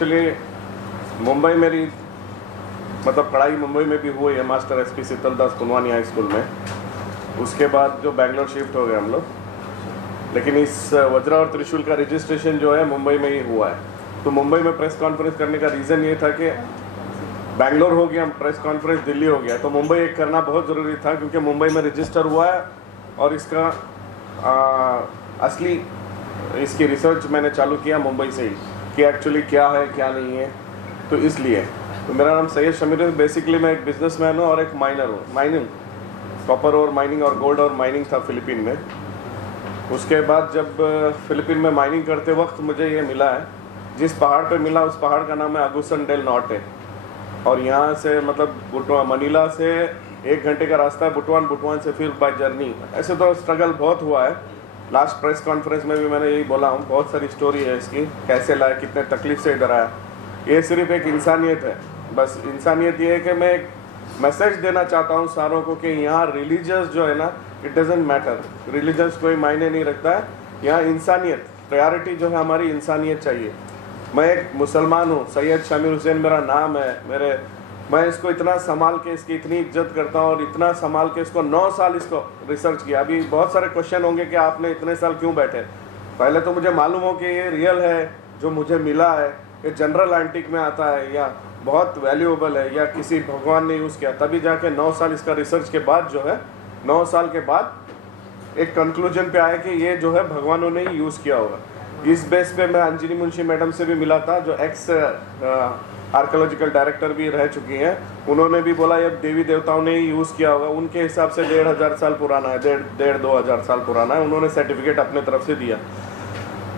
Actually Mumbai मेरी मतलब पढ़ाई मुंबई में भी हुई है, master SP Sheetaldas Kunwani high school में। उसके बाद जो बैंगलोर शिफ्ट हो गए हम लोग, लेकिन इस वज्रा और त्रिशूल का रजिस्ट्रेशन जो है मुंबई में ही हुआ है। तो मुंबई में प्रेस कॉन्फ्रेंस करने का रीज़न ये था कि बैंगलोर हो गया, प्रेस कॉन्फ्रेंस दिल्ली हो गया, तो मुंबई एक करना बहुत ज़रूरी था, क्योंकि मुंबई में रजिस्टर हुआ है और इसका असली इसकी रिसर्च मैंने चालू किया मुंबई से ही कि एक्चुअली क्या है क्या नहीं है। तो इसलिए तो मेरा नाम सैयद शमीर है। बेसिकली मैं एक बिजनेसमैन हूँ और एक माइनर हूँ। माइनिंग, कॉपर और माइनिंग और गोल्ड और माइनिंग था फिलीपीन में। उसके बाद जब फिलीपीन में माइनिंग करते वक्त मुझे ये मिला है, जिस पहाड़ पे मिला उस पहाड़ का नाम है अगुसन डेल नॉर्टे, और यहाँ से मतलब मनीला से 1 घंटे का रास्ता है, बुटवान से फिर बाय जर्नी। ऐसे तो स्ट्रगल बहुत हुआ है। लास्ट प्रेस कॉन्फ्रेंस में भी मैंने यही बोला हूँ, बहुत सारी स्टोरी है इसकी, कैसे लाया, कितने तकलीफ से इधर आया। ये सिर्फ एक इंसानियत है, बस इंसानियत ये है कि मैं एक मैसेज देना चाहता हूँ सारों को कि यहाँ रिलीजियस जो है ना, इट डजेंट मैटर, रिलीजियस कोई मायने नहीं रखता है। यहाँ इंसानियत, प्रायोरिटी जो है हमारी इंसानियत चाहिए। मैं एक मुसलमान हूँ, सैयद शमीर हुसैन मेरा नाम है। मैं इसको इतना संभाल के इसकी इतनी इज्जत करता हूँ और इतना संभाल के इसको 9 साल इसको रिसर्च किया। अभी बहुत सारे क्वेश्चन होंगे कि आपने इतने साल क्यों बैठे। पहले तो मुझे मालूम हो कि ये रियल है जो मुझे मिला है, ये जनरल एंटीक में आता है या बहुत वैल्यूएबल है या किसी भगवान ने यूज़ किया, तभी जाके 9 साल इसका रिसर्च के बाद जो है 9 साल के बाद एक कंक्लूजन पे आया कि ये जो है भगवानों ने ही यूज़ किया होगा। इस बेस पे मैं अंजनी मुंशी मैडम से भी मिला था, जो एक्स आर्कोलॉजिकल डायरेक्टर भी रह चुकी हैं। उन्होंने भी बोला ये देवी देवताओं ने ही यूज़ किया होगा। उनके हिसाब से 1500 साल पुराना है, 1500 साल पुराना है। उन्होंने सर्टिफिकेट अपने तरफ से दिया,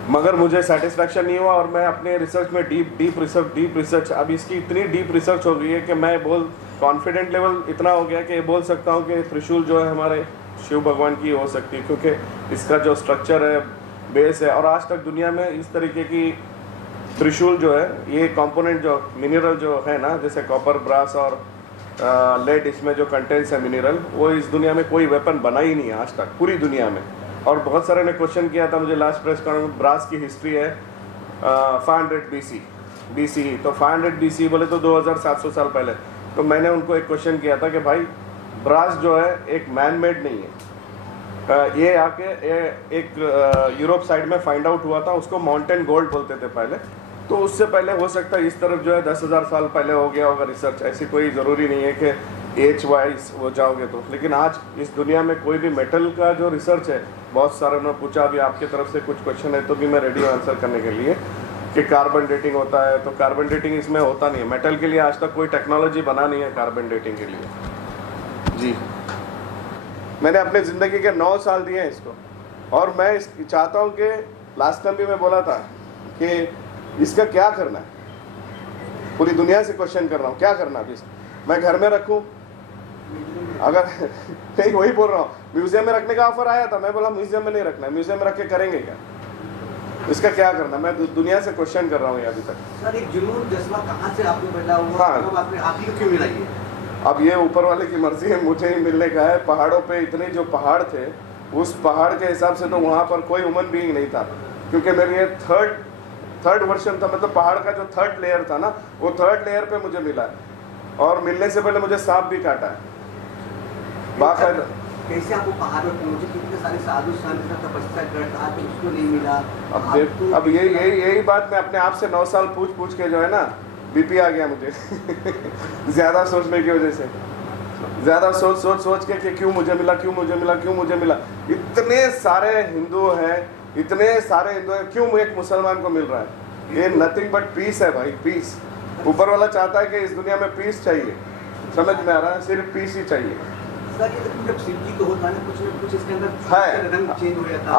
मगर मुझे सेटिस्फैक्शन नहीं हुआ और मैं अपने रिसर्च में डीप रिसर्च अब इसकी इतनी डीप रिसर्च हो गई है कि मैं कॉन्फिडेंट लेवल इतना हो गया कि बोल सकता हूँ कि त्रिशूल जो है हमारे शिव भगवान की हो सकती है, क्योंकि इसका जो स्ट्रक्चर है, बेस है, और आज तक दुनिया में इस तरीके की त्रिशूल जो है, ये कंपोनेंट जो मिनरल जो है ना, जैसे कॉपर, ब्रास और लेड, इसमें जो कंटेंट्स है मिनरल, वो इस दुनिया में कोई वेपन बना ही नहीं है आज तक पूरी दुनिया में। और बहुत सारे ने क्वेश्चन किया था मुझे लास्ट प्रेस कॉन्फ्रेंस, ब्रास की हिस्ट्री है 500 BC, तो 500 BC बोले तो 2700 साल पहले। तो मैंने उनको एक क्वेश्चन किया था कि भाई ब्रास जो है एक मैन मेड नहीं है, ये आके एक यूरोप साइड में फाइंड आउट हुआ था, उसको माउंटेन गोल्ड बोलते थे पहले। तो उससे पहले हो सकता है इस तरफ जो है 10,000 साल पहले हो गया होगा रिसर्च। ऐसी कोई ज़रूरी नहीं है कि एज वाइज हो जाओगे तो। लेकिन आज इस दुनिया में कोई भी मेटल का जो रिसर्च है, बहुत सारे ने पूछा, अभी आपके तरफ से कुछ क्वेश्चन है तो भी मैं रेडी हूँ आंसर करने के लिए, कि कार्बन डेटिंग होता है, तो कार्बन डेटिंग इसमें होता नहीं है। मेटल के लिए आज तक कोई टेक्नोलॉजी बना नहीं है कार्बन डेटिंग के लिए। जी, मैंने अपने ज़िंदगी के 9 साल दिए हैं इसको, और मैं चाहता हूँ कि लास्ट टाइम भी मैं बोला था कि इसका क्या करना है, पूरी दुनिया से क्वेश्चन कर रहा हूँ क्या करना है। मैं घर में रखूँ, अगर नहीं, वही बोल रहा हूँ, म्यूजियम में रखने का ऑफर आया था, मैं बोला म्यूजियम में नहीं रखना है, म्यूजियम में रख के करेंगे क्या, इसका क्या करना। मैं दुनिया से क्वेश्चन कर रहा हूँ अभी तक। सर, एक जुनून जज्बा कहाँ से आपको पैदा हुआ? हाँ, आप ही को क्यों मिला ये? अब ये ऊपर वाले की मर्जी है, मुझे ही मिलने का है। पहाड़ों पे इतने जो पहाड़ थे, उस पहाड़ के हिसाब से तो वहाँ पर कोई ह्यूमन बीइंग नहीं था, क्योंकि मेरी ये थर्ड वर्जन था, मतलब पहाड़ का जो 3rd लेयर था ना, वो 3rd लेयर पे मुझे मिला है। और मिलने से पहले मुझे सांप भी काटा है बाकायदा। कैसे आपको पहाड़ों पे, मुझे कितने सारे साधु संत का तपस्या करता तो उसको नहीं मिला? अब यही बात मैं अपने आप से 9 साल पूछ के जो है ना, बीपी आ गया मुझे ज़्यादा सोचने की वजह से, ज़्यादा सोच के क्यों मुझे मिला। इतने सारे हिंदू हैं, क्यों एक मुसलमान को मिल रहा है? ये नथिंग बट पीस है भाई, पीस। ऊपर वाला चाहता है कि इस दुनिया में पीस चाहिए, समझ में आ रहा है, सिर्फ पीस ही चाहिए। सर, ये तो जब शिव जी को होता है ना, कुछ न कुछ इसके अंदर है, रंग चेंज हो जाता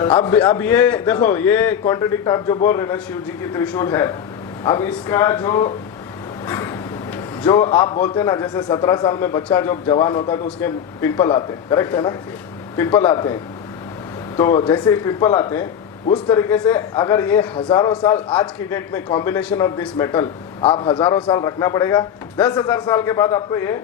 है। अब ये देखो, ये कॉन्ट्रडिक्ट आप जो बोल रहे हैं ना, शिव जी की त्रिशूल है। अब इसका जो आप बोलते हैं ना, जैसे 17 साल में बच्चा जब जवान होता है तो उसके पिंपल आते हैं, करेक्ट है ना, पिंपल आते हैं। तो जैसे ही पिंपल आते हैं, उस तरीके से अगर ये हज़ारों साल आज की डेट में कॉम्बिनेशन ऑफ दिस मेटल आप हज़ारों साल रखना पड़ेगा, 10,000 साल के बाद आपको ये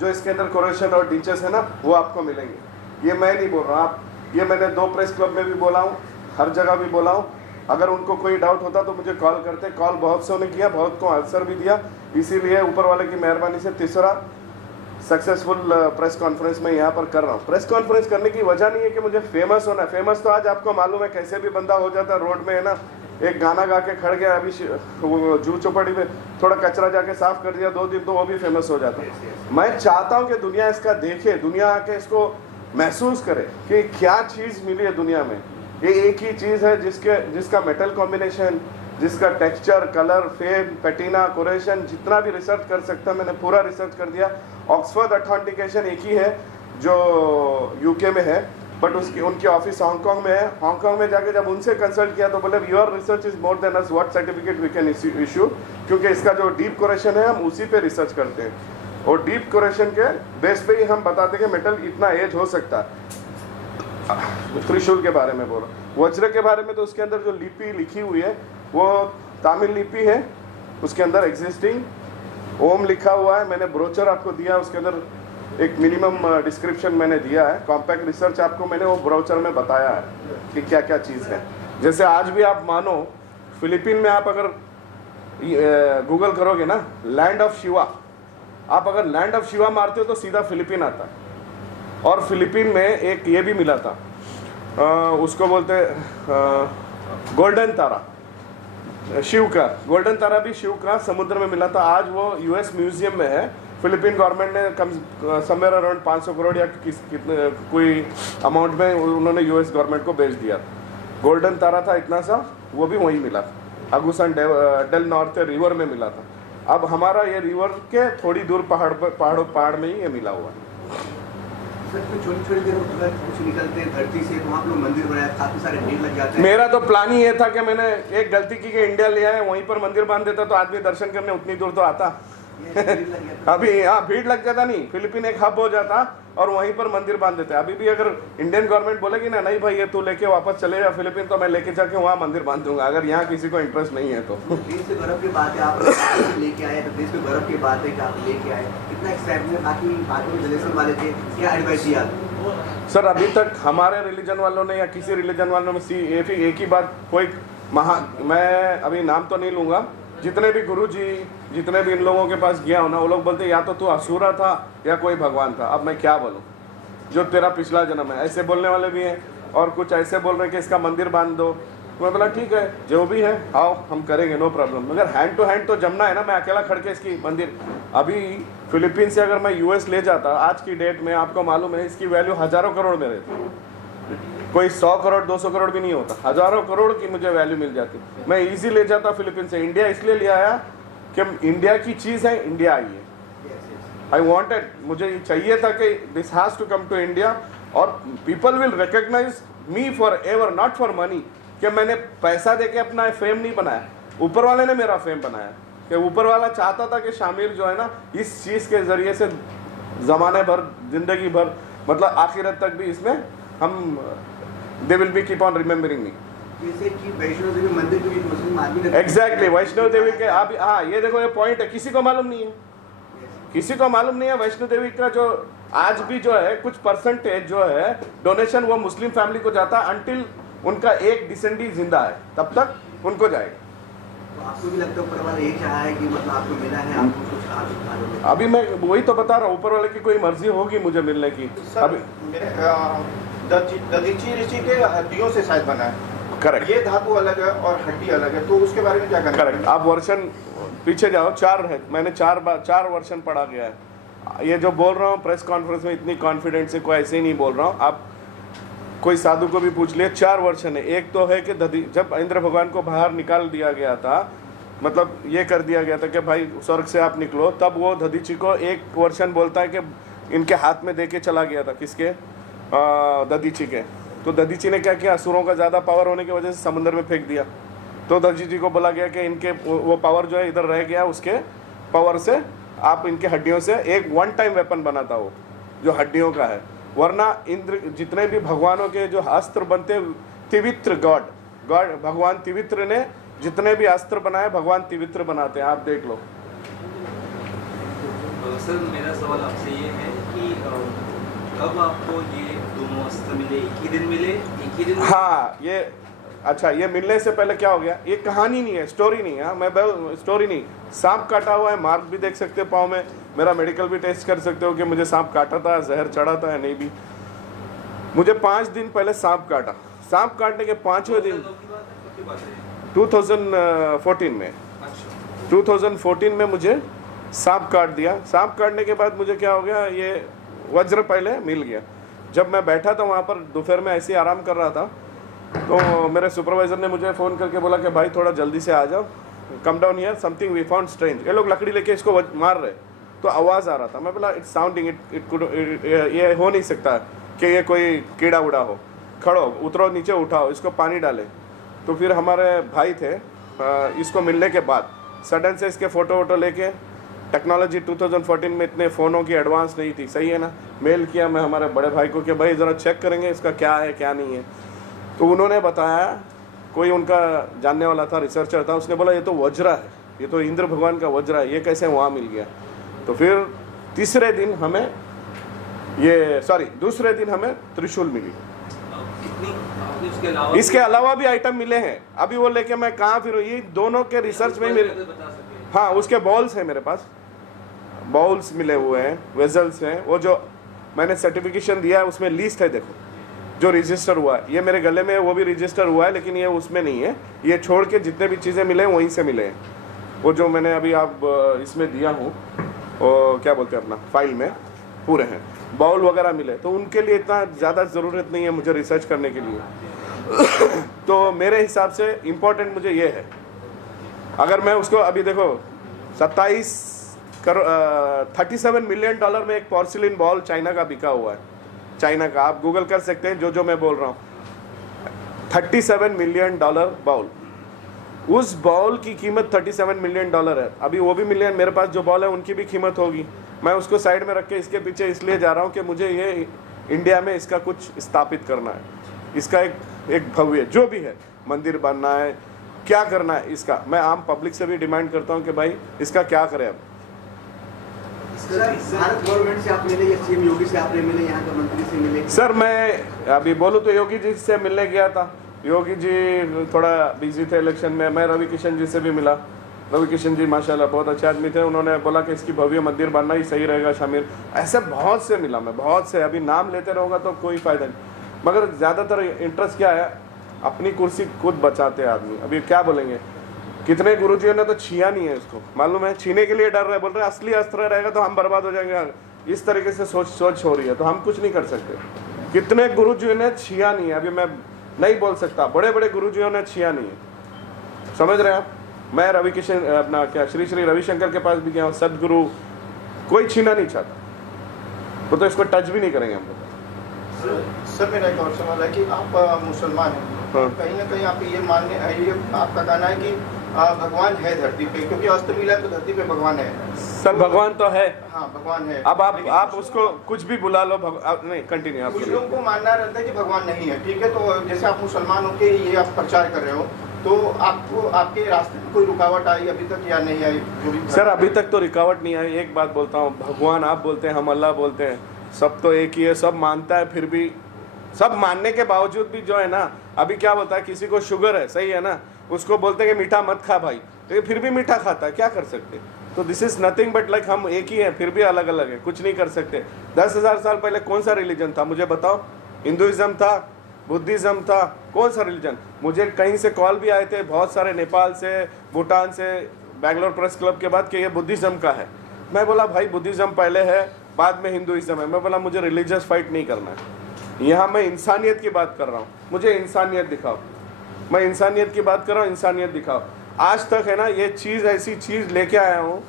जो इसके अंदर कोरेशन और डिंचेस है ना, वो आपको मिलेंगे। ये मैं नहीं बोल रहा, आप, ये मैंने 2 प्रेस क्लब में भी बोला हूँ, हर जगह भी बोला हूँ अगर उनको कोई डाउट होता तो मुझे कॉल करते। कॉल बहुत से ने किया, बहुत को आंसर भी दिया, इसीलिए ऊपर वाले की मेहरबानी से तीसरा सक्सेसफुल प्रेस कॉन्फ्रेंस में यहाँ पर कर रहा हूँ। प्रेस कॉन्फ्रेंस करने की वजह नहीं है कि मुझे फेमस होना है। फेमस तो आज आपको मालूम है कैसे भी बंदा हो जाता है रोड में, है ना। एक गाना गा के खड़ गया, अभी वो जू चौपाटी में थोड़ा कचरा जाके साफ कर दिया 2 दिन, तो वो भी फेमस हो जाता है। मैं चाहता हूँ कि दुनिया इसका देखे, दुनिया आके इसको महसूस करे कि क्या चीज़ मिली है दुनिया में। ये एक ही चीज़ है जिसका मेटल कॉम्बिनेशन, जिसका टेक्सचर, कलर, फेम, पैटिना, कोरेशन, जितना भी रिसर्च कर सकता मैंने पूरा रिसर्च कर दिया। ऑक्सफोर्ड ऑथेंटिकेशन एक ही है जो यूके में है, बट उनकी ऑफिस हांगकांग में है। हांगकांग में जाके जब उनसे कंसल्ट किया तो बोले your research is more than us, what certificate we can issue, क्योंकि इसका जो डीप कोरेशन है हम उसी पे रिसर्च करते हैं और डीप कोरेशन के बेस पे ही हम बताते हैं कि मेटल इतना एज हो सकता है। त्रिशूल के बारे में बोल रहा हूँ। वज्र के बारे में तो उसके अंदर जो लिपि लिखी हुई है वो तमिल लिपि है, उसके अंदर एग्जिस्टिंग ओम लिखा हुआ है। मैंने ब्रोचर आपको दिया, उसके अंदर एक मिनिमम डिस्क्रिप्शन मैंने दिया है। कॉम्पैक्ट रिसर्च आपको मैंने वो ब्राउचर में बताया है कि क्या क्या चीज़ है। जैसे आज भी आप मानो फिलीपीन में आप अगर गूगल करोगे ना लैंड ऑफ शिवा, आप अगर लैंड ऑफ शिवा मारते हो तो सीधा फिलीपीन आता है। और फिलीपीन में एक ये भी मिला था, उसको बोलते गोल्डन तारा, शिव का गोल्डन तारा भी शिव का समुद्र में मिला था। आज वो यूएस म्यूजियम में है। फिलीपीन गवर्नमेंट ने कम समवेयर अराउंड 500 करोड़ या कितने कोई अमाउंट में उन्होंने यूएस गवर्नमेंट को बेच दिया। गोल्डन तारा था इतना सा, वो भी वहीं मिला था, अगुसन डेल नॉर्ते रिवर में मिला था। अब हमारा ये रिवर के थोड़ी दूर पहाड़ में ही ये मिला हुआ है। सर छोटी देर कुछ निकलते हैं धरती से, तो वहाँ लोग मंदिर बनाए, काफी सारे भीड़ लग जाते हैं। मेरा तो प्लान ही ये था कि मैंने एक गलती की कि इंडिया ले आए, वहीं पर मंदिर बांध देता तो आदमी दर्शन करने उतनी दूर तो आता। अभी यहाँ भीड़ लग जाता नहीं, फिलीपीन एक हब हो जाता और वहीं पर मंदिर बांध देते। अभी भी अगर इंडियन गवर्नमेंट बोलेगी ना नहीं भाई ये तू लेके वापस चले जा फिलीपीन, तो मैं लेके जाके वहाँ मंदिर बांध दूंगा, अगर यहाँ किसी को इंटरेस्ट नहीं है तो। देश से गौरव की बात है, आप लेके आए, तो देश में गौरव की बात है कि आप लेके आए, कितना एक्साइटमेंट। बाकी बाकी जनरेशन वाले थे, क्या एडवाइस दिया सर? अभी तक हमारे रिलीजन वालों ने या किसी रिलीजन वालों में एक ही बात, कोई मैं अभी नाम तो नहीं लूँगा, जितने भी गुरु जी जितने भी इन लोगों के पास गया हो ना, वो लोग बोलते या तो तू असुरा था या कोई भगवान था। अब मैं क्या बोलूँ, जो तेरा पिछला जन्म है, ऐसे बोलने वाले भी हैं और कुछ ऐसे बोल रहे हैं कि इसका मंदिर बांध दो। मैं बोला ठीक है जो भी है आओ हम करेंगे, नो प्रॉब्लम, मगर हैंड टू हैंड तो जमना है ना। मैं अकेला खड़ के इसकी मंदिर, अभी फिलीपीन से अगर मैं यूएस ले जाता आज की डेट में, आपको मालूम है इसकी वैल्यू हज़ारों करोड़ में रहती, कोई 100 करोड़ 200 करोड़ भी नहीं होता, हज़ारों करोड़ की मुझे वैल्यू मिल जाती। मैं इजी ले जाता फिलीपीन से। इंडिया इसलिए ले आया कि इंडिया की चीज़ है, इंडिया आई है। आई वॉन्टेड, मुझे चाहिए था कि this has to come to India और people will recognize me forever, not for money. कि मैंने पैसा दे के अपना फेम नहीं बनाया, ऊपर वाले ने मेरा फेम बनाया। कि ऊपर वाला चाहता था कि शामिर जो है ना इस चीज़ के ज़रिए से ज़माने भर, ज़िंदगी भर, मतलब आखिरत तक भी इसमें हम they will be keep on remembering me. जैसे कि वैष्णो देवी मंदिर के मुस्लिम आदमी एग्जैक्टली वैष्णो देवी के आप, हाँ ये देखो ये पॉइंट है, किसी को मालूम नहीं है, किसी को मालूम नहीं है। वैष्णो देवी का जो आज भी जो है कुछ परसेंटेज जो है डोनेशन वो मुस्लिम फैमिली को जाता है, अंटिल उनका एक डिसेंडी जिंदा है तब तक उनको जाएगा। तो आपको भी लगता है ऊपर वाला ये चाहा है कि मतलब आपको मिला है, आपको कुछ आप अभी मैं वही तो बता रहा हूँ, ऊपर वाले की कोई मर्जी होगी मुझे मिलने की। अभी दधीची ऋषि के हड्डियों से शायद बना है, करेक्ट, ये धातु अलग है और हड्डी अलग है, तो उसके बारे में क्या कहना? करेक्ट, आप वर्षन पीछे जाओ, 4 है, मैंने 4 वर्षन पढ़ा गया है। ये जो बोल रहा हूँ प्रेस कॉन्फ्रेंस में इतनी कॉन्फिडेंस से कोई ऐसे ही नहीं बोल रहा हूँ, आप कोई साधु को भी पूछ लिए, 4 वर्षन है। एक तो है कि जब इंद्र भगवान को बाहर निकाल दिया गया था, मतलब ये कर दिया गया था कि भाई स्वर्ग से आप निकलो, तब वो दधीची को एक वर्षन बोलता है कि इनके हाथ में दे के चला गया था, किसके, दधीची के। तो दधीची ने क्या किया, असुरों का ज़्यादा पावर होने की वजह से समुद्र में फेंक दिया। तो दधीची को बोला गया कि इनके वो पावर जो है इधर रह गया, उसके पावर से आप इनके हड्डियों से एक वन टाइम वेपन बनाता हो जो हड्डियों का है, वरना इंद्र जितने भी भगवानों के जो अस्त्र बनते, तिवित्र गॉड भगवान तिवित्र ने जितने भी अस्त्र बनाए भगवान तिवित्र बनाते हैं, आप देख लो। सर मेरा सवाल आपसे ये है कि कब आपको ये दोनों अस्त्र मिले, एक ही दिन मिले, एक ही दिन? हाँ, ये अच्छा ये मिलने से पहले क्या हो गया, ये कहानी नहीं है, स्टोरी नहीं है, मैं स्टोरी नहीं, सांप काटा हुआ है, मार्क भी देख सकते हो पाँव में, मेरा मेडिकल भी टेस्ट कर सकते हो कि मुझे सांप काटा था, जहर चढ़ा था या नहीं भी। मुझे 5 दिन पहले सांप काटा, सांप काटने के 5वें दिन 2014 में, 2014 में मुझे सांप काट दिया। सांप काटने के बाद मुझे क्या हो गया, ये वज्र पहले मिल गया। जब मैं बैठा था वहाँ पर दोपहर में ऐसे ही आराम कर रहा था, तो मेरे सुपरवाइजर ने मुझे फ़ोन करके बोला कि भाई थोड़ा जल्दी से आ जाओ, come down here, something we found strange. ये लोग लकड़ी लेके इसको मार रहे, तो आवाज़ आ रहा था। मैं बोला इट्स साउंडिंग, ये हो नहीं सकता कि ये कोई कीड़ा उड़ा हो, खड़ो उतरो नीचे, उठाओ इसको, पानी डाले। तो फिर हमारे भाई थे, इसको मिलने के बाद सडन से इसके फ़ोटो वोटो लेके, टेक्नोलॉजी 2014 में इतने फ़ोनों की एडवांस नहीं थी, सही है ना, मेल किया मैं हमारे बड़े भाई को कि भाई ज़रा चेक करेंगे इसका क्या है क्या नहीं है। तो उन्होंने बताया, कोई उनका जानने वाला था, रिसर्चर था, उसने बोला ये तो वज्र है, ये तो इंद्र भगवान का वज्र है, ये कैसे वहाँ मिल गया। तो फिर दूसरे दिन हमें त्रिशूल मिली। इसके अलावा भी आइटम मिले हैं, अभी वो लेके मैं कहाँ फिर, ये दोनों के रिसर्च में मेरे, हाँ उसके बॉल्स हैं मेरे पास, बॉल्स मिले हुए हैं, वेजल्स हैं, वो जो मैंने सर्टिफिकेशन दिया है उसमें लिस्ट है, देखो जो रजिस्टर हुआ है, ये मेरे गले में है, वो भी रजिस्टर हुआ है, लेकिन ये उसमें नहीं है, ये छोड़ के जितने भी चीज़ें मिले हैं वहीं से मिले हैं। वो जो मैंने अभी आप इसमें दिया हूँ, वो क्या बोलते हैं अपना फाइल में पूरे हैं, बाउल वगैरह मिले, तो उनके लिए इतना ज़्यादा ज़रूरत नहीं है मुझे रिसर्च करने के लिए। तो मेरे हिसाब से इम्पोर्टेंट मुझे ये है, अगर मैं उसको अभी देखो 37 मिलियन डॉलर में एक पोर्सिलिन बॉल चाइना का बिका हुआ है, चाइना का, आप गूगल कर सकते हैं जो मैं बोल रहा हूँ, 37 मिलियन डॉलर बाउल, उस बॉल की कीमत 37 मिलियन डॉलर है। अभी वो भी मिलियन, मेरे पास जो बॉल है उनकी भी कीमत होगी, मैं उसको साइड में रख के इसके पीछे इसलिए जा रहा हूँ कि मुझे ये इंडिया में इसका कुछ स्थापित करना है, इसका एक भव्य जो भी है मंदिर बनना है, क्या करना है इसका, मैं आम पब्लिक से भी डिमांड करता हूँ कि भाई इसका क्या करें। अब भारत गवर्नमेंट से आप मिले या सीएम योगी से आपने मिले, यहाँ के मंत्री से मिले? सर मैं अभी बोलूँ तो योगी जी से मिलने गया था, योगी जी थोड़ा बिजी थे इलेक्शन में। मैं रवि किशन जी से भी मिला, रवि किशन जी माशाल्लाह बहुत अच्छे आदमी थे, उन्होंने बोला कि इसकी भव्य मंदिर बनना ही सही रहेगा शामिर। ऐसे बहुत से मिला मैं, बहुत से, अभी नाम लेते रहूँगा तो कोई फ़ायदा नहीं, मगर ज़्यादातर इंटरेस्ट क्या है, अपनी कुर्सी खुद बचाते हैं आदमी। अभी क्या बोलेंगे, कितने गुरुजियों ने तो छिया नहीं है इसको, मालूम है, छीने के लिए डर रहे, बोल रहे असली अस्त्र रहेगा तो हम बर्बाद हो जाएंगे, इस तरीके से सोच हो रही है, तो हम कुछ नहीं कर सकते। कितने गुरुजियों ने छिया नहीं है, अभी मैं नहीं बोल सकता, बड़े बड़े गुरुजियों ने छिया नहीं है, समझ रहे हैं आप। मैं रवि किशन अपना क्या श्री श्री रविशंकर के पास भी गया हूँ, सदगुरु, कोई छीना नहीं चाहता, वो तो इसको टच भी नहीं करेंगे हम लोग। सर मेरा एक और सवाल है कि आप मुसलमान हैं, हाँ। कहीं ना कहीं आप ये आपका कहना है कि भगवान है धरती पे, क्योंकि अस्त मिला है तो धरती पे भगवान है। सर भगवान तो है, हाँ भगवान है। अब लेकिन आप उसको कुछ भी बुला लो, नहीं कंटिन्यू आप। कुछ लोगों को मानना रहता है कि भगवान नहीं है, ठीक है, तो जैसे आप मुसलमान होके ये आप प्रचार कर रहे हो, तो आपको आपके रास्ते में कोई रुकावट आई अभी तक या नहीं आई? सर अभी तक तो रुकावट नहीं आई। एक बात बोलता हूँ, भगवान आप बोलते हैं, हम अल्लाह बोलते हैं, सब तो एक ही है, सब मानता है, फिर भी सब मानने के बावजूद भी जो है ना, अभी क्या बोलता है, किसी को शुगर है, सही है ना, उसको बोलते हैं कि मीठा मत खा भाई, तो फिर भी मीठा खाता है, क्या कर सकते। तो this is nothing but like हम एक ही हैं, फिर भी अलग अलग है, कुछ नहीं कर सकते। 10,000 साल पहले कौन सा रिलीजन था मुझे बताओ? हिंदुइज्म था, बुद्धिज़्म था, कौन सा रिलीजन? मुझे कहीं से कॉल भी आए थे बहुत सारे, नेपाल से, भूटान से, बैंगलोर प्रेस क्लब के बाद कि ये बुद्धिज़्म का है। मैं बोला भाई बुद्धिज़्म पहले है, बाद में हिंदुइज्म है। मैं बोला मुझे रिलीजियस फाइट नहीं करना है, यहाँ मैं इंसानियत की बात कर रहा हूँ, मुझे इंसानियत दिखाओ, मैं इंसानियत की बात कर रहा हूँ, इंसानियत दिखाओ। आज तक है ना ये चीज़, ऐसी चीज़ लेके आया हूँ।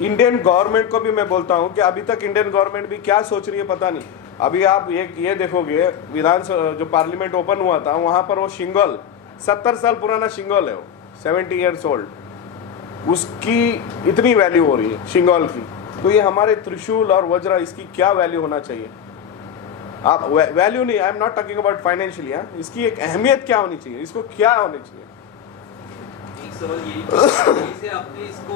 इंडियन गवर्नमेंट को भी मैं बोलता हूँ कि अभी तक इंडियन गवर्नमेंट भी क्या सोच रही है पता नहीं। अभी आप ये देखोगे, विधानसभा जो पार्लियामेंट ओपन हुआ था वहाँ पर वो शिंगल, 70 साल पुराना शिंगल है वो, 70 ईयर्स ओल्ड, उसकी इतनी वैल्यू हो रही है शिंगल की। तो ये हमारे त्रिशूल और वज्र, इसकी क्या वैल्यू होना चाहिए? आप वैल्यू नहीं, I am not talking about financially, इसकी एक अहमियत क्या होनी चाहिए, इसको क्या होनी चाहिए? एक सवाल यही से आपने इसको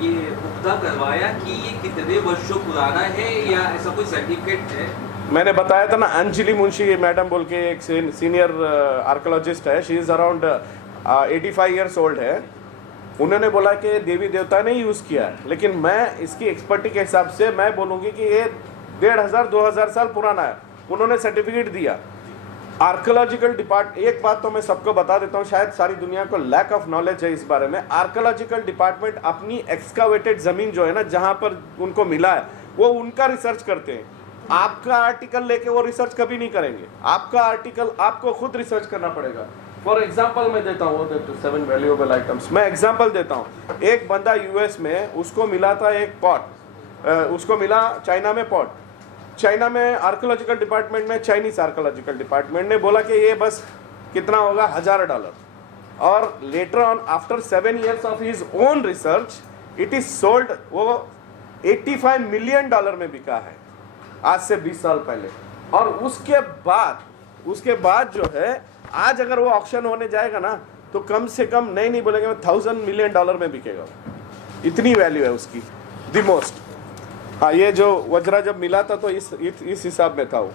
ये पुख्ता करवाया कि ये कितने वर्षों पुराना है या ऐसा कोई सर्टिफिकेट है? मैंने बताया था ना, अंजलि मुंशी मैडम बोल के एक सीनियर आर्कोलॉजिस्ट है, she is around 85 years old है। उन्होंने बोला कि देवी देवता ने यूज़ किया है, लेकिन मैं इसकी एक्सपर्टी के हिसाब से मैं बोलूँगी कि ये 1500-2000 साल पुराना है। उन्होंने सर्टिफिकेट दिया। आर्कोलॉजिकल एक बात तो मैं सबको बता देता हूँ, शायद सारी दुनिया को लैक ऑफ नॉलेज है इस बारे में। आर्कोलॉजिकल डिपार्टमेंट अपनी एक्सकावेटेड ज़मीन जो है ना, जहाँ पर उनको मिला है, वो उनका रिसर्च करते हैं। आपका आर्टिकल लेके वो रिसर्च कभी नहीं करेंगे। आपका आर्टिकल आपको खुद रिसर्च करना पड़ेगा। फॉर एग्जाम्पल मैं देता हूँ 7 वैल्यूएबल आइटम्स। मैं एग्जाम्पल देता हूँ। एक बंदा यूएस में, उसको मिला था एक पॉट, उसको मिला चाइना में पॉट। चाइना में आर्कोलॉजिकल डिपार्टमेंट में, चाइनीज आर्कोलॉजिकल डिपार्टमेंट ने बोला कि ये बस कितना होगा, $1000। और later on after 7 years of his own research it is sold, वो $85 मिलियन में बिका है आज से 20 साल पहले। और उसके बाद जो है, आज अगर वो ऑक्शन होने जाएगा ना, तो कम से कम नहीं बोलेंगे, $1000 मिलियन में बिकेगा। इतनी वैल्यू है उसकी, द मोस्ट। हाँ, ये जो वज्रा जब मिला था तो इस हिसाब में था वो।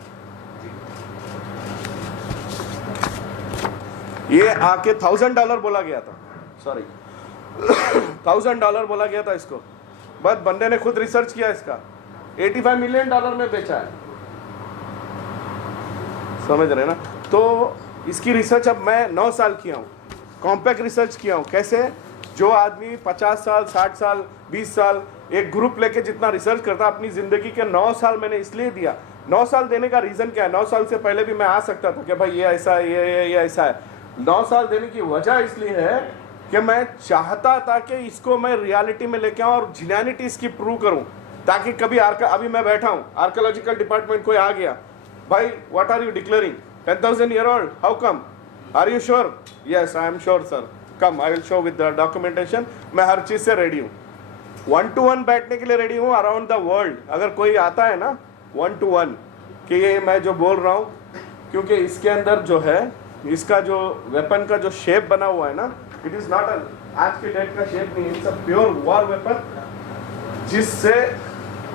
ये आके $1000 बोला गया था, सॉरी $1000 बोला गया था इसको। बस बंदे ने खुद रिसर्च किया, इसका $85 मिलियन में बेचा है। समझ रहे ना? तो इसकी रिसर्च अब मैं 9 साल किया हूँ, कॉम्पैक्ट रिसर्च किया हूँ। कैसे? जो आदमी 50 साल, 60 साल, 20 साल एक ग्रुप लेके जितना रिसर्च करता, अपनी जिंदगी के 9 साल मैंने इसलिए दिया। 9 साल देने का रीजन क्या है? 9 साल से पहले भी मैं आ सकता था कि भाई ये ऐसा है, ये ऐसा है। 9 साल देने की वजह इसलिए है कि मैं चाहता था कि इसको मैं रियलिटी में लेके आऊँ और जिन्यानिटी इसकी प्रूव करूँ, ताकि कभी अभी मैं बैठा हूँ, आर्कोलॉजिकल डिपार्टमेंट कोई आ गया, भाई what are you declaring 10,000 year old, how come, are you sure? Yes I am sure sir, come I will show with the documentation. मैं हर चीज से रेडी हूँ, 1-to-1 बैठने के लिए रेडी हूँ अराउंड द वर्ल्ड। अगर कोई आता है ना 1-to-1 कि ये मैं जो बोल रहा हूँ, क्योंकि इसके अंदर जो है, इसका जो वेपन का जो शेप बना हुआ है ना, इट इज नॉट आज के डेट का शेप नहीं, it's a pure war weapon, जिससे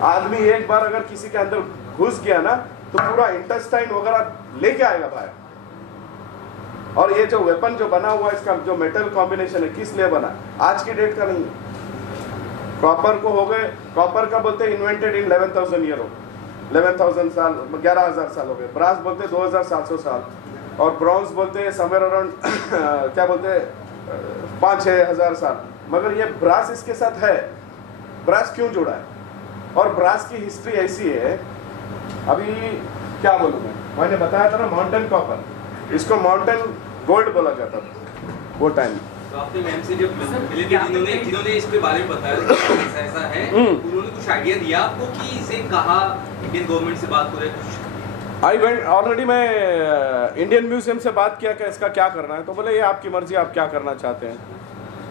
आदमी एक बार अगर किसी के अंदर घुस गया ना, तो पूरा इंटेस्टाइन वगैरह लेके आएगा बाहर। और ये जो वेपन जो बना हुआ है, इसका जो मेटल कॉम्बिनेशन है, किस लिए बना? आज की डेट का नहीं है। कॉपर को हो गए, कॉपर का बोलते हैं इन्वेंटेड इन 11,000 year old, 11,000 साल, 11,000 साल हो गए। ब्रास बोलते हैं 2,700 साल, और ब्रॉन्ज बोलते हैं समवेयर अराउंड क्या बोलते हैं 5-6 हजार साल। मगर ये ब्रास इसके साथ है। ब्रास क्यों जुड़ा है? और ब्रास की हिस्ट्री ऐसी है, अभी क्या बोलूँ मैंने बताया था ना, माउंटेन कॉपर, इसको माउंटेन गोल्ड बोला जाता था वो टाइम। तो आपने मैम से जब मिले थे, जिन्होंने इसके बारे में बताया ऐसा है, उन्होंने कुछ आइडिया दिया आपको कि इसे कहा इंडियन गवर्नमेंट से बात हो रही है? आई वेंट ऑलरेडी, मैं इंडियन म्यूजियम से बात किया कि इसका क्या करना है, तो बोले ये आपकी मर्जी, आप क्या करना चाहते हैं।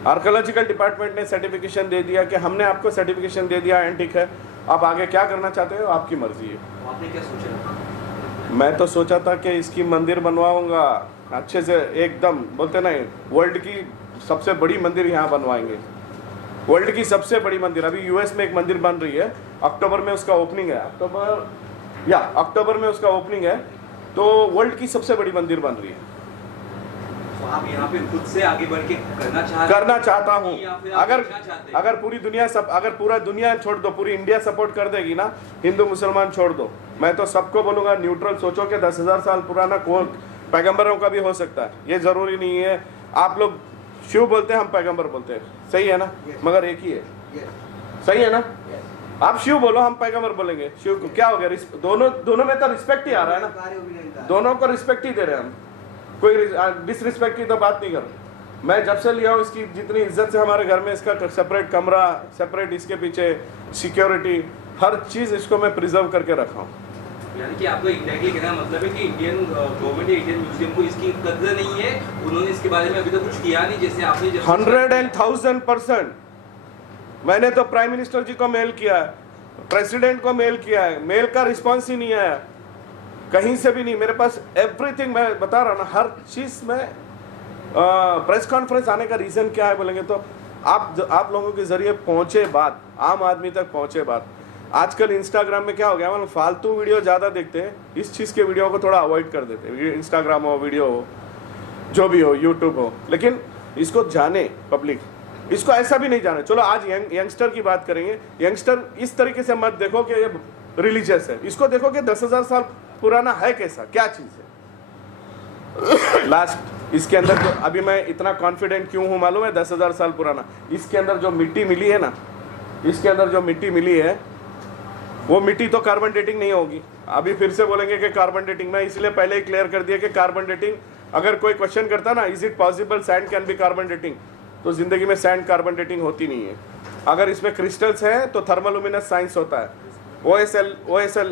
आर्कोलॉजिकल डिपार्टमेंट ने सर्टिफिकेशन दे दिया कि हमने आपको सर्टिफिकेशन दे दिया, एंटिक है, आप आगे क्या करना चाहते हो आपकी मर्जी है। आपने क्या सोचा? मैं तो सोचा था कि इसकी मंदिर बनवाऊंगा अच्छे से, एकदम बोलते नहीं, वर्ल्ड की सबसे बड़ी मंदिर यहाँ बनवाएंगे, वर्ल्ड की सबसे बड़ी मंदिर। अभी यूएस में एक मंदिर बन रही है, अक्टूबर में उसका ओपनिंग है, अक्टूबर में उसका ओपनिंग है, तो वर्ल्ड की सबसे बड़ी मंदिर बन रही है। तो आप यहाँ पे खुद से आगे बढ़ के करना चाहता हूँ। अगर पूरी दुनिया अगर पूरा दुनिया छोड़ दो, पूरी इंडिया सपोर्ट कर देगी ना, हिंदू मुसलमान छोड़ दो, मैं तो सबको बोलूंगा न्यूट्रल सोचो कि 10,000 साल पुराना कौन पैगंबरों का भी हो सकता है, ये जरूरी नहीं है। आप लोग शिव बोलते हैं, हम पैगंबर बोलते हैं, सही है ना? मगर एक ही है, सही है ना? आप शिव बोलो, हम पैगंबर बोलेंगे। शिव को क्या हो गया? दोनों में तो रिस्पेक्ट ही आ रहा है ना, दोनों को रिस्पेक्ट ही दे रहे हैं हम, कोई डिसरिस्पेक्ट की तो बात नहीं कर रहे। मैं जब से लिया हूँ, इसकी जितनी इज्जत से हमारे घर में इसका सेपरेट कमरा, सेपरेट इसके पीछे सिक्योरिटी, हर चीज़ इसको मैं प्रिजर्व करके रखा हूँ। यानी कि आपका एग्जैक्टली कहना मतलब है कि इंडियन गवर्नमेंट या इंडियन म्यूजियम को इसकी कदर नहीं है, उन्होंने इसके बारे में अभी तक कुछ किया नहीं, जैसे आपने 100,000% मैंने तो प्राइम मिनिस्टर जी को मेल किया है, प्रेसिडेंट को मेल किया है, मेल का रिस्पॉन्स ही नहीं आया कहीं से भी नहीं। मेरे पास एवरीथिंग, मैं बता रहा हूँ ना, हर चीज़ में। प्रेस कॉन्फ्रेंस आने का रीज़न क्या है बोलेंगे तो आप लोगों के जरिए पहुँचे बात, आम आदमी तक पहुँचे बात। आजकल इंस्टाग्राम में क्या हो गया, मतलब फालतू वीडियो ज़्यादा देखते हैं, इस चीज़ के वीडियो को थोड़ा अवॉइड कर देते हैं। इंस्टाग्राम हो, वीडियो हो, जो भी हो, यूट्यूब हो, लेकिन इसको जाने पब्लिक, इसको ऐसा भी नहीं जाने। चलो आज यंगस्टर की बात करेंगे। यंगस्टर इस तरीके से मत देखो कि ये रिलीजियस है, इसको देखो कि 10,000 साल पुराना है कैसा, क्या चीज़ है। लास्ट इसके अंदर जो अभी मैं इतना कॉन्फिडेंट क्यों हूँ मालूम है, 10,000 साल पुराना, इसके अंदर जो मिट्टी मिली है ना, इसके अंदर जो मिट्टी मिली है वो मिट्टी तो कार्बन डेटिंग नहीं होगी। अभी फिर से बोलेंगे कि कार्बन डेटिंग, मैं इसलिए पहले ही क्लियर कर दिया कि कार्बन डेटिंग, अगर कोई क्वेश्चन करता ना is it possible sand can be carbon dating, तो जिंदगी में सैंड कार्बन डेटिंग होती नहीं है। अगर इसमें क्रिस्टल्स हैं तो थर्मोलुमिनस साइंस होता है। OSL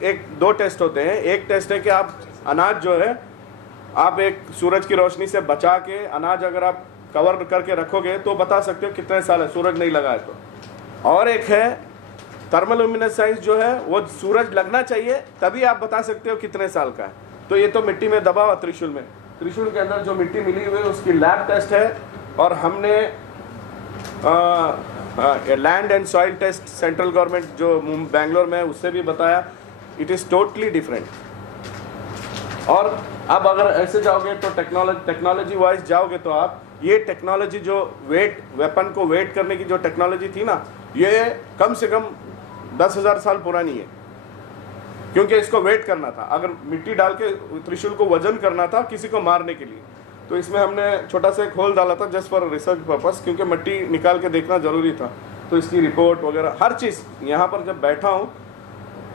एक दो टेस्ट होते हैं। एक टेस्ट है कि आप अनाज जो है आप एक सूरज की रोशनी से बचा के अनाज अगर आप कवर करके रखोगे तो बता सकते हो कितने साल है, सूरज नहीं लगा है तो। और एक है थर्मोलुमिनस साइंस जो है वो सूरज लगना चाहिए तभी आप बता सकते हो कितने साल का है। तो ये तो मिट्टी में दबा हुआ त्रिशूल में, त्रिशूल के अंदर जो मिट्टी मिली हुई है उसकी लैब टेस्ट है, और हमने land and soil test central government जो बेंगलोर में है उससे भी बताया, इट इज़ टोटली डिफरेंट। और अब अगर ऐसे जाओगे तो टेक्नोलॉजी वाइज जाओगे तो आप ये टेक्नोलॉजी जो वेपन को वेट करने की जो टेक्नोलॉजी थी ना, ये कम से कम 10,000 साल पुरानी है, क्योंकि इसको वेट करना था। अगर मिट्टी डाल के त्रिशूल को वजन करना था किसी को मारने के लिए, तो इसमें हमने छोटा सा एक होल डाला था जस्ट फॉर रिसर्च पर्पस, क्योंकि मिट्टी निकाल के देखना ज़रूरी था। तो इसकी रिपोर्ट वगैरह हर चीज़ यहाँ पर जब बैठा हूँ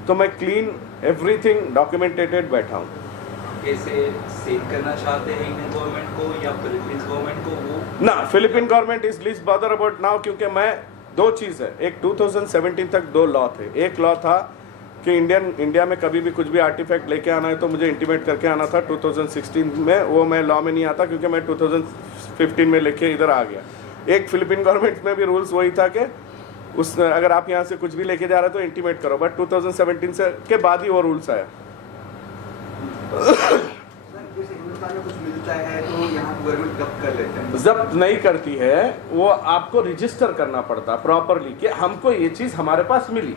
तो मैं क्लीन एवरीथिंग डॉक्यूमेंटेटेड बैठा हूँ। कैसे सेव करना चाहते हैं इंडियन गवर्नमेंट को या फिलीपींस गवर्नमेंट को? वो ना, Philippine government is least bother about now, क्योंकि मैं दो चीज़ है, एक 2017 तक 2 लॉ थे। एक लॉ था कि इंडिया में कभी भी कुछ भी आर्टिफैक्ट लेके आना है तो मुझे इंटीमेट करके आना था 2016 में, वो मैं लॉ में नहीं आता क्योंकि मैं 2015 में लेके इधर आ गया। एक फिलीपीन गवर्नमेंट में भी रूल्स वही था कि उस अगर आप यहाँ से कुछ भी लेके जा रहे हो तो इंटीमेट करो, बट 2017 से के बाद ही वो रूल्स आया। हिंदुस्तान में कुछ मिलता है तो यहाँ गवर्नमेंट जब्त कर लेते हैं। जब्त नहीं करती है, वो आपको रजिस्टर करना पड़ता प्रॉपरली कि हमको ये चीज़ हमारे पास मिली।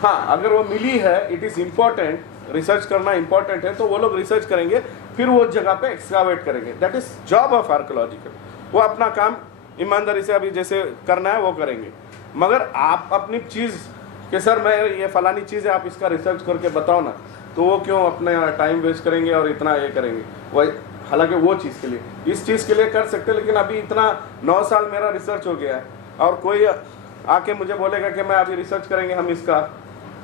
हाँ, अगर वो मिली है, इट इज़ इम्पॉर्टेंट, रिसर्च करना इम्पॉर्टेंट है, तो वो लोग रिसर्च करेंगे, फिर वो जगह पे एक्सकावेट करेंगे। That is job of archaeological. वो अपना काम ईमानदारी से अभी जैसे करना है वो करेंगे, मगर आप अपनी चीज़ कि सर मैं ये फलानी चीज़ है, आप इसका रिसर्च करके बताओ ना, तो वो क्यों अपने टाइम वेस्ट करेंगे और इतना ये करेंगे। वही हालांकि वो चीज़ के लिए, इस चीज़ के लिए कर सकते, लेकिन अभी इतना 9 साल मेरा रिसर्च हो गया है, और कोई आके मुझे बोलेगा कि मैं अभी रिसर्च करेंगे हम इसका,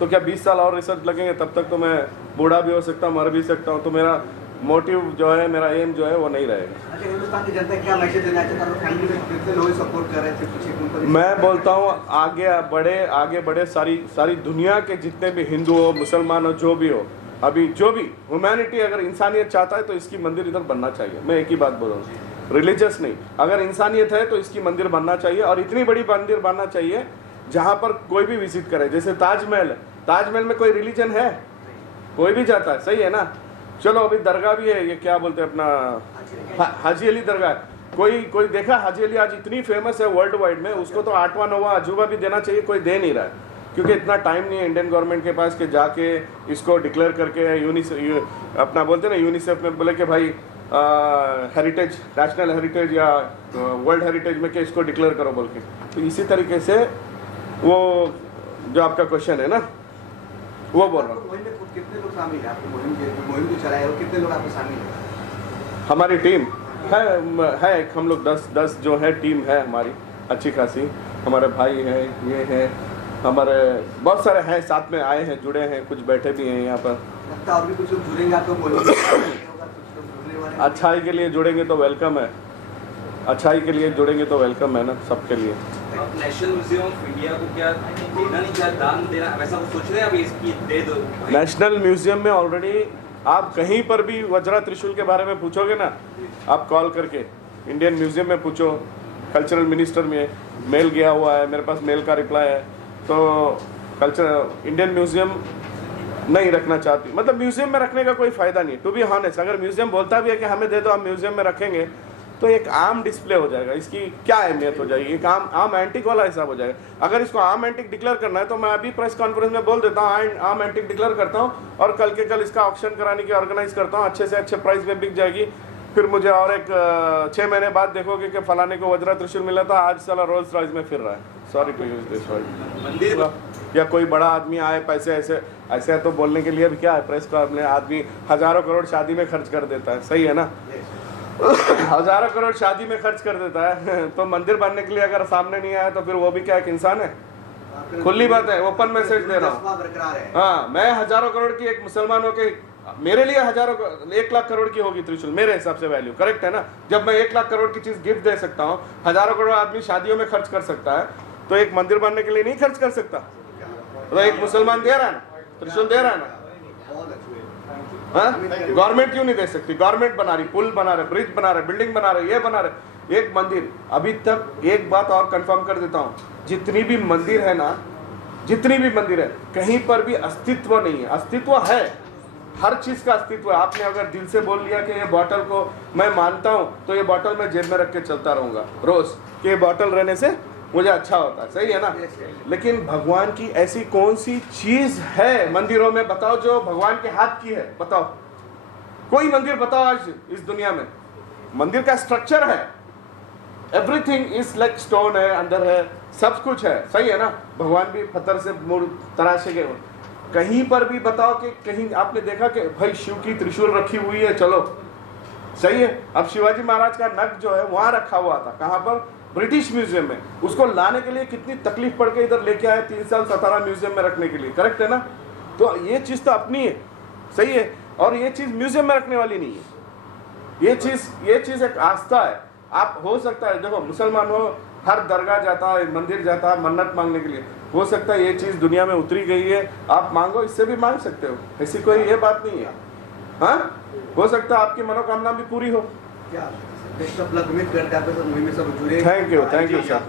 तो क्या 20 साल और रिसर्च लगेंगे? तब तक तो मैं बूढ़ा भी हो सकता हूँ, मर भी सकता हूँ। तो मेरा मोटिव जो है, मेरा एम जो है वो नहीं रहेगा। अच्छा, हिंदुस्तान की जनता क्या मैसेज देना चाहता है? फैमिली में कितने लोग सपोर्ट कर रहे थे पीछे? मैं बोलता हूँ आगे बढ़े सारी दुनिया के जितने भी हिंदू हो, मुसलमान हो, जो भी हो, अभी जो भी ह्यूमैनिटी अगर इंसानियत चाहता है तो इसकी मंदिर इधर बनना चाहिए। मैं एक ही बात बोल रहा हूँ, रिलीजियस नहीं, अगर इंसानियत है तो इसकी मंदिर बनना चाहिए, और इतनी बड़ी मंदिर बनना चाहिए जहाँ पर कोई भी विजिट करे। जैसे ताजमहल है, ताजमहल में कोई रिलीजन है? कोई भी जाता है, सही है ना? चलो अभी दरगाह भी है, ये क्या बोलते हैं अपना हाजी अली दरगाह, कोई देखा? हाजी अली आज इतनी फेमस है वर्ल्ड वाइड में, उसको तो 8वां 9वां अजूबा भी देना चाहिए, कोई दे नहीं रहा है, क्योंकि इतना टाइम नहीं है इंडियन गवर्नमेंट के पास कि जाके इसको डिक्लेयर करके अपना बोलते हैं ना, यूनिसेफ में बोले कि भाई हेरिटेज, नेशनल हेरिटेज या वर्ल्ड हेरिटेज में कि इसको डिक्लेयर करो बोल के। तो इसी तरीके से वो जो आपका क्वेश्चन है ना, वो बोल रहा हूँ। कितने लोग शामिल हैं आपकी मुहिम जो चलाए हो? कितने लोग आपके शामिल हैं? हमारी टीम है हम लोग 10 जो है टीम है हमारी अच्छी खासी। हमारे भाई हैं, ये हैं, हमारे बहुत सारे हैं, साथ में आए हैं, जुड़े हैं, कुछ बैठे भी हैं यहाँ पर। लगता है और भी कुछ लोग जुड़ेंगे आपको बोलेंगे? अच्छाई के लिए जुड़ेंगे तो वेलकम है, अच्छाई के लिए जुड़ेंगे तो वेलकम है ना सबके लिए। नेशनल म्यूजियम ऑफ इंडिया को क्या देना नहीं, क्या दान देना, वैसा कुछ सोच रहे हैं? अभी इसकी दे दो। नेशनल म्यूजियम में ऑलरेडी आप कहीं पर भी वज्रा त्रिशूल के बारे में पूछोगे ना, आप कॉल करके इंडियन म्यूजियम में पूछो, कल्चरल मिनिस्टर में मेल गया हुआ है, मेरे पास मेल का रिप्लाई है। तो कल्चर इंडियन म्यूजियम नहीं रखना चाहती, मतलब म्यूजियम में रखने का कोई फ़ायदा नहीं। टू बी हॉनेस्ट, अगर म्यूजियम बोलता भी है कि हमें दे दो, हम म्यूजियम में रखेंगे, तो एक आम डिस्प्ले हो जाएगा, इसकी क्या अहमियत हो जाएगी, एक आम एंटिक वाला हिसाब हो जाएगा। अगर इसको आम एंटिक डिक्लेयर करना है तो मैं अभी प्रेस कॉन्फ्रेंस में बोल देता हूँ आम एंटिक डिक्लेयर करता हूँ और कल के कल इसका ऑक्शन कराने की ऑर्गेनाइज करता हूँ, अच्छे से अच्छे प्राइस में बिक जाएगी। फिर मुझे और एक 6 महीने बाद देखोगे कि फलाने को वज्रा त्रिशूल मिला था, आज साला रोल्स रॉयस में फिर रहा है। Sorry to use this word. मंदिर या कोई बड़ा आदमी आए पैसे ऐसे ऐसे तो बोलने के लिए भी क्या है, प्रेस क्लब में आदमी हजारों करोड़ शादी में खर्च कर देता है, सही है ना, हजारों करोड़ शादी में खर्च कर देता है तो मंदिर बनने के लिए अगर सामने नहीं आया तो फिर वो भी क्या एक इंसान है? खुली बात है, ओपन मैसेज दे रहा हूँ। हाँ, मैं हजारों करोड़ की एक मुसलमान हो के, मेरे लिए 1 लाख करोड़ की होगी त्रिशूल मेरे हिसाब से वैल्यू, करेक्ट है ना? जब मैं 1 लाख करोड़ की चीज गिफ्ट दे सकता हूँ, हजारों करोड़ आदमी शादियों में खर्च कर सकता है, तो एक मंदिर बनने के लिए नहीं खर्च कर सकता? तो एक मुसलमान दे रहा है ना, त्रिशूल दे रहा है ना। गवर्नमेंट क्यों नहीं दे सकती? गवर्नमेंट बना रही, पुल बना रहे, ब्रिज बना रहे, बिल्डिंग बना रहे, ये बना रहे, एक मंदिर। अभी तक एक बात और कंफर्म कर देता हूँ, जितनी भी मंदिर है ना, जितनी भी मंदिर है, कहीं पर भी अस्तित्व नहीं है। अस्तित्व है, हर चीज का अस्तित्व है। आपने अगर दिल से बोल लिया कि ये बॉटल को मैं मानता हूँ, तो ये बॉटल मैं जेब में रख के चलता रहूंगा रोज, कि ये बॉटल रहने से मुझे अच्छा होता है, सही है ना? लेकिन भगवान की ऐसी कौन सी चीज है मंदिरों में, बताओ, जो भगवान के हाथ की है? बताओ, कोई मंदिर बताओ आज इस दुनिया में। मंदिर का स्ट्रक्चर है, एवरीथिंग इज लाइक स्टोन है, अंदर है, सब कुछ है, सही है ना? भगवान भी पत्थर से तराशे गए। कहीं पर भी बताओ कि कहीं आपने देखा कि भाई शिव की त्रिशूल रखी हुई है, चलो, सही है। अब शिवाजी महाराज का नग जो है वहां रखा हुआ था, कहां पर? ब्रिटिश म्यूजियम में। उसको लाने के लिए कितनी तकलीफ पड़ के इधर लेके आए, 3 साल 17 म्यूजियम में रखने के लिए, करेक्ट है ना? तो ये चीज तो अपनी है, सही है, और ये चीज म्यूजियम में रखने वाली नहीं है। ये चीज एक आस्था है। आप हो सकता है, देखो, मुसलमान हो, हर दरगाह जाता है, मंदिर जाता है मन्नत मांगने के लिए, हो सकता है ये चीज दुनिया में उतरी गई है, आप मांगो, इससे भी मांग सकते हो, ऐसी कोई ये बात नहीं है। हाँ, हो सकता है आपकी मनोकामना भी पूरी हो। क्या बेस्ट ऑफ लक, उम्मीद करते हैं आप मूवी में सब जुड़े। Thank you sir.